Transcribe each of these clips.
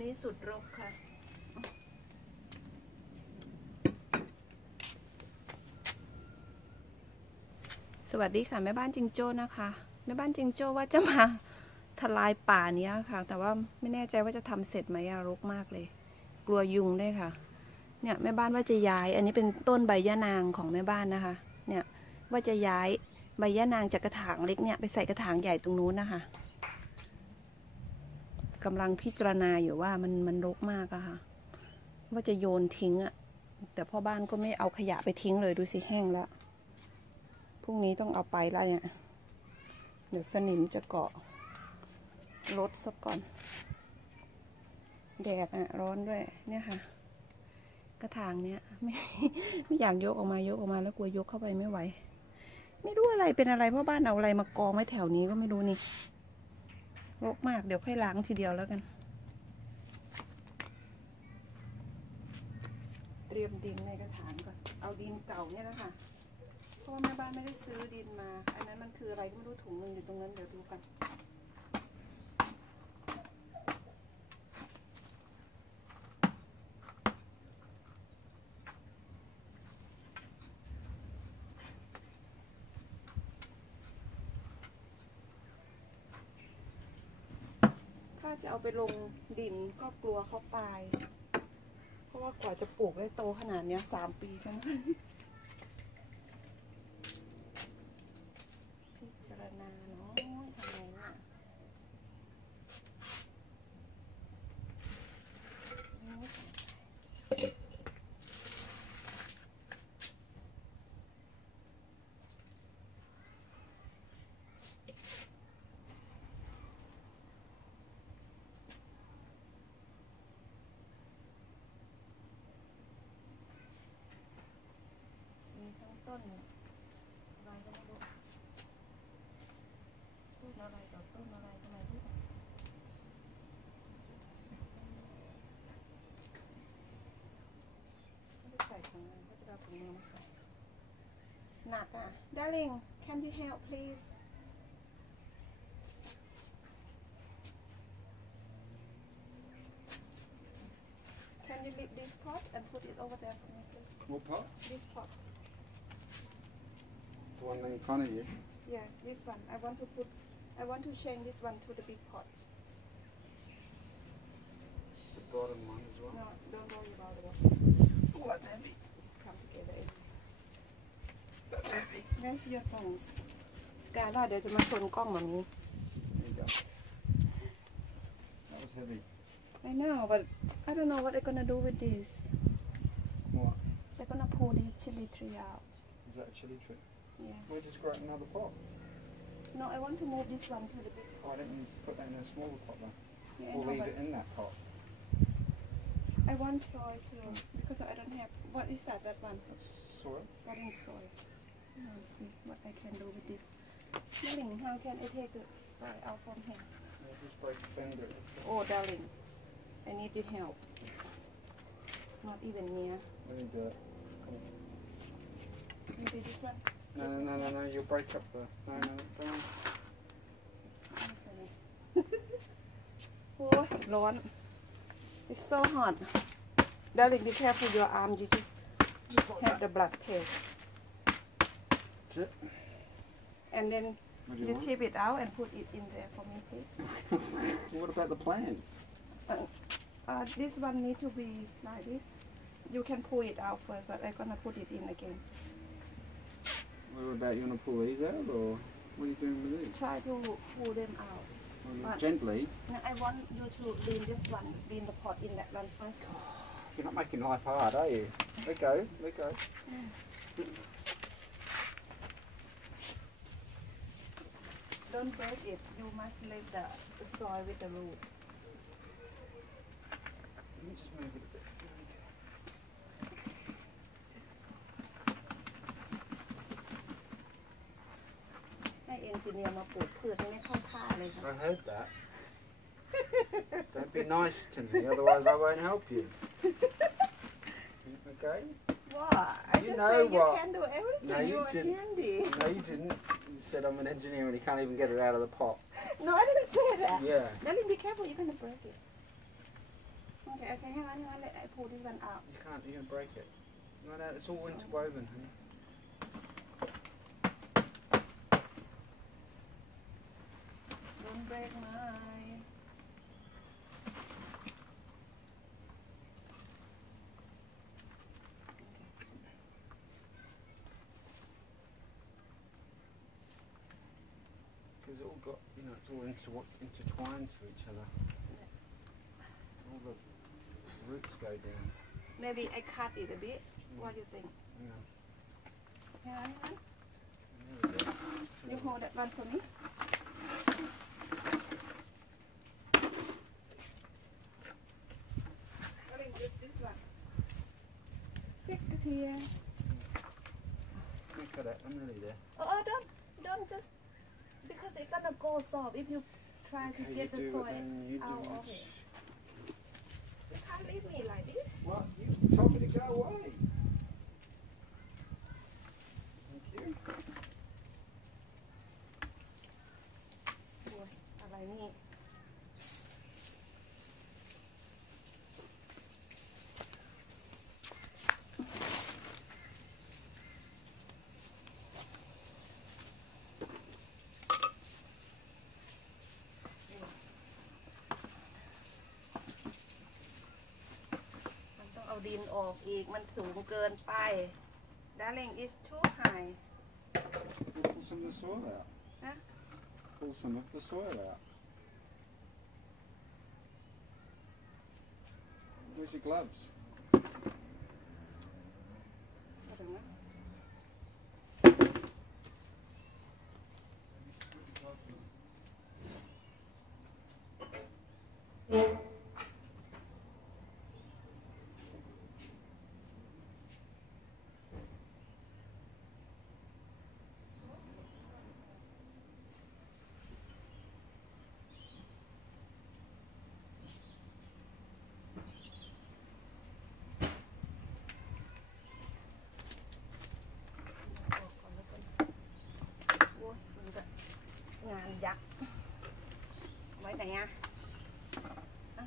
นี้สุดรกค่ะ สวัสดีค่ะแม่บ้านจิงโจ้นะคะ แม่บ้านจิงโจ้ว่าจะมาทลายป่าเนี้ยค่ะ แต่ว่าไม่แน่ใจว่าจะทำเสร็จไหมอะรกมากเลย กลัวยุงด้วยค่ะ เนี่ยแม่บ้านว่าจะย้าย อันนี้เป็นต้นใบยะนางของแม่บ้านนะคะ เนี่ยว่าจะย้ายใบยะนางจากกระถางเล็กเนี่ยไปใส่กระถางใหญ่ตรงนู้นนะคะ กำลังพิจารณาอยู่ว่ามันมันรกมากอะค่ะ ว่าจะโยนทิ้งอะแต่พ่อบ้านก็ไม่เอาขยะไปทิ้งเลยดูสิแห้งแล้วพรุ่งนี้ต้องเอาไปแล้วเนี่ยเดี๋ยวสนิมจะเกาะรถซะก่อน แดดอะร้อนด้วย เนี่ยค่ะ กระถางเนี้ยไม่ไม่อยากยกออกมายกออกมาแล้วกลัวยกเข้าไปไม่ไหว ไม่รู้อะไรเป็นอะไรเพราะบ้านเอาอะไรมากองไว้แถวนี้ก็ไม่รู้นี่ รกมากเดี๋ยวค่อยล้างทีเดียวแล้วกัน เตรียมดินในกระถางก่อน เอาดินเก่าเนี่ยนะคะเพราะว่าแม่บ้านไม่ได้ซื้อดินมา อันนั้นมันคืออะไรก็ไม่รู้ถุงนึงอยู่ตรงนั้นเดี๋ยวดูกัน จะเอาไปลงดินก็กลัวเขาตาย เพราะว่ากว่าจะปลูกได้โตขนาดเนี้ยสามปีใช่ไหม อะไรก็ไม่รู้ต้นอะไรต่อต้นอะไรทำไมรู้ไม่ได้ใส่ถุงมือก็จะเอาถุงมือมาใส่หนักอ่ะ darling can you help please Can you lift this pot and put it over there for me, please? What pot? This pot. The one in front of you. Yeah, this one. I want to put. I want to change this one to the big pot. The bottom one as well. No, don't worry about it. Oh, that's heavy. Come together. That's heavy. Where's your phones? สกายล่าเดี๋ยวจะมาชนกล้องแบบนี้ There you go. That was heavy. I know, but I don't know what they're gonna do with this. What? They're gonna pull this chili tree out. Is that a chili tree? Yeah. We'll just grow it in another pot. No, I want to move this one to the big oh, Why pot. don't you put that in a smaller pot then? Yeah, know, leave it in that pot. I want soil too because I don't have. What is that? That one? That's soil. Garden soil. Now let's see what I can do with this. Darling, how can I take the soil out from here? Yeah, just break the fender. Oh, darling, I need your help. Not even near. Let me do it. Come on. Maybe this one. No, no, no, no, no. You'll break up the. No, no, don't. Okay. โอ้ยร้อน It's so hot. Darling, be careful your arm. You just just have the blood taste. That's it. And then What do you you want? tip it out and put it in there for me, please. what about the plants? Uh, this one need to be like this. You can pull it out first, but I'm gonna put it in again. What about you want to pull these out or what are you doing with these? Try to pull them out. Well, gently. I want you to lean this one, lean the pot in that one first. You're not making life hard, are you? Let go, let go. Mm. Don't break it. You must leave the, the soil with the root. Let me just move it a bit. There we go. ให้เอนจิเนียร์มาปลูกพืชให้ไม่เข้าท่าเลยค่ะ I heard that. Don't be nice to me, otherwise I won't help you. Okay? What? I You just know say you what? can do everything. No, you you are didn't. handy. No, you didn't. You said I'm an engineer and he can't even get it out of the pot. No, I didn't say that. Yeah. Darling, be careful. You're gonna break it. Okay, okay, hang on, hang on. Let I pull this one out. You can't, you're going to break it. No, no, it's all interwoven, honey. Don't break mine. Because it all got, you know, it's all inter- intertwined to each other. All the roots go down. Maybe I cut it a bit. What do you think? You know. Hang on, hang on. There we go. You hold that one for me. What is this, this one? Stick it here. Look at that, I'm there. Oh, oh, don't, don't just, because it's gonna go soft if you try to get you the soil then, you do out of it. ดินออกอีกมันสูงเกินไป Darling is too high Pull some of the soil out. Huh? Pull some of the soil out. Where's your gloves? เอาถึงนะ ออกก่อนแล้วกันโอ้ยมันจะงานยักษ์ ไหนอะอะ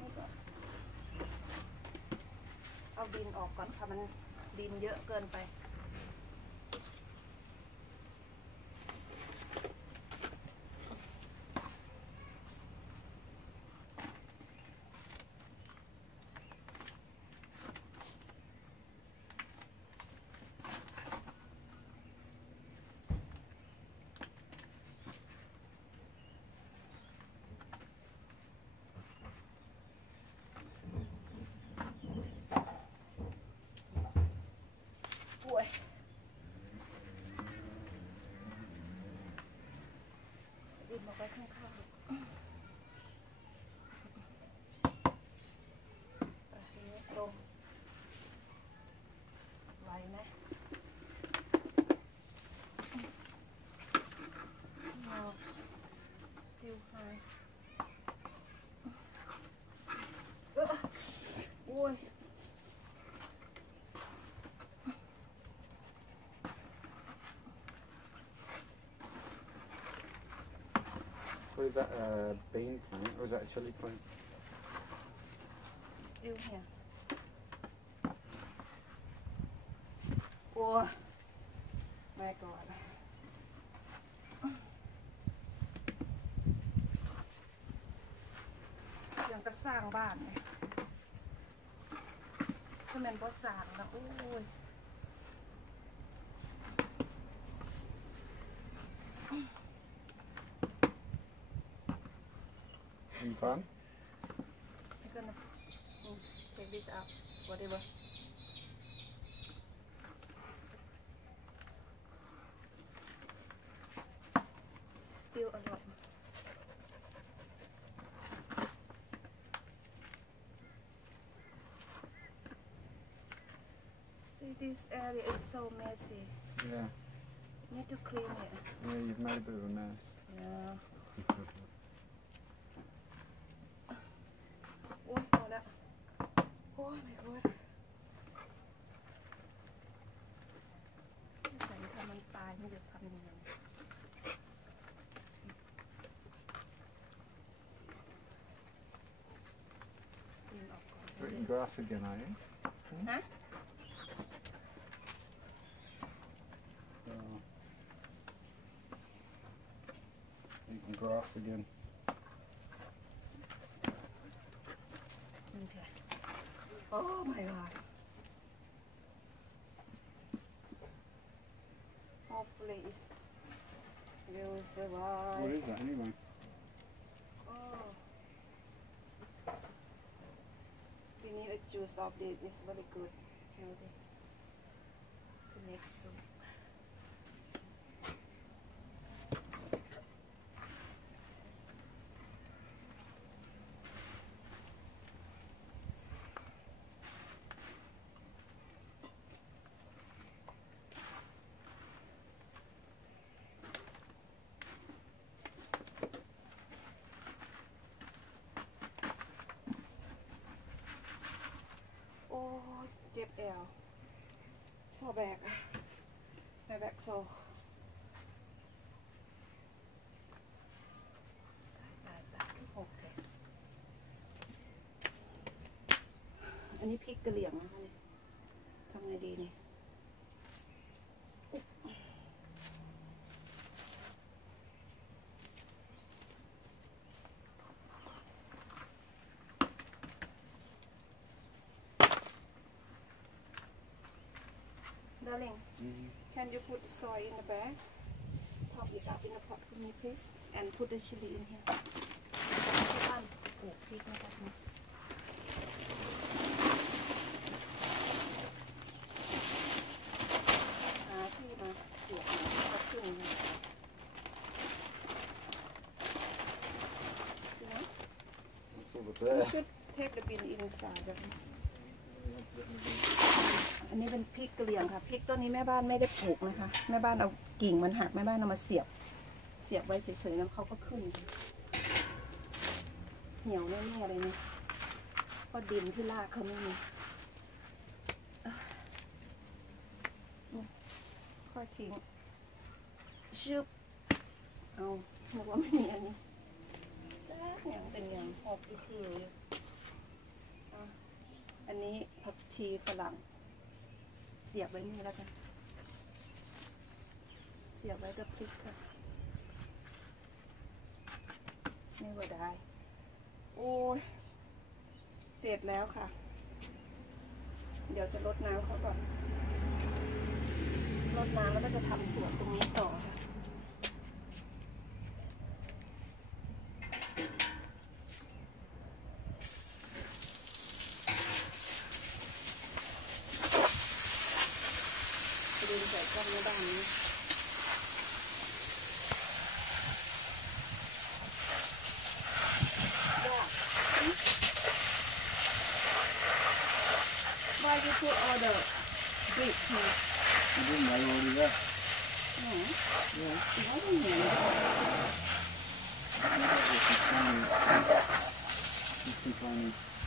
เนี่ก่อนเอาดินออกก่อนค่ะมันดินเยอะเกินไป ดินมาไว้ข้าง What is that, a bean plant or is that a chili plant? still here โอ้ยแม่ก่อนยังก็สร้างบ้านไงถ้าแมันบ่สร้างนะโอ้ย fun? I'm gonna take this out whatever still a lot see this area is so messy Yeah. need to clean it Yeah, you've made a bit of a mess. yeah grass again, are you? Huh? Uh, eating grass again. Okay. Oh my god. Hopefully it will survive. What is that anyway? Oh. We need a juice of this. It's very good. Soup. โซแบกแม่แบกโซ darling, mm. can you put the soy in the bag? Top it up in the pot for me, please. And put the chili in here. You should take the bin inside. นี้อันนี้เป็นพริกกะเหรี่ยงค่ะพริกต้นนี้แม่บ้านไม่ได้ปลูกนะคะ แม่บ้านเอากิ่งมันหักแม่บ้านเอามาเสียบ เสียบไว้เฉยๆแล้วเขาก็ขึ้น เหี่ยวแน่ๆเลยเนี่ยเพราะดินที่รากเขาไม่มีอะอืมค่อยทิ้งชึบเอานึกว่าไม่มีอันนี้จ้าอย่างเป็นอย่างหอบอีกทีเลยอะอันนี้ผักชีฝรั่ง เสียบไว้นี่แล้วกัน เสียบไว้กับพริกค่ะไม่ว่าได้ โอ้ย เสร็จแล้วค่ะ เดี๋ยวจะลดน้ำเขาก่อน ลดน้ำแล้วก็จะทำสวนตรงนี้ต่อค่ะ put all the brick here? You didn't know already there. No. Yeah. You know? This is funny. This is funny. า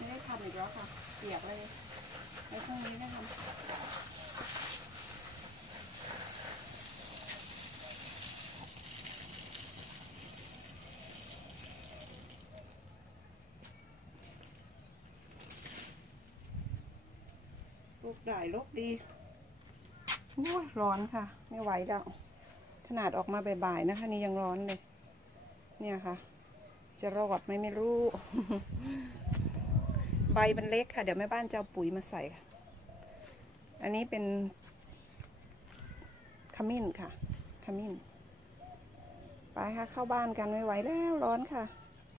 ไม่ได้ทำอีกแล้วค่ะเปียกเลยไอ้พวกนี้นะคะลูกได้ลูกดีโอ้ยร้อนค่ะ ไม่ไหวแล้วขนาดออกมาบ่ายๆนะคะ นี่ยังร้อนเลย เนี่ยค่ะ จะรอดไหมไม่รู้ ใบมันเล็กค่ะ เดี๋ยวแม่บ้านจะเอาปุ๋ยมาใส่ค่ะ อันนี้เป็นขมิ้นค่ะ ขมิ้น ไปค่ะ เข้าบ้านกันไม่ไหวแล้วร้อนค่ะ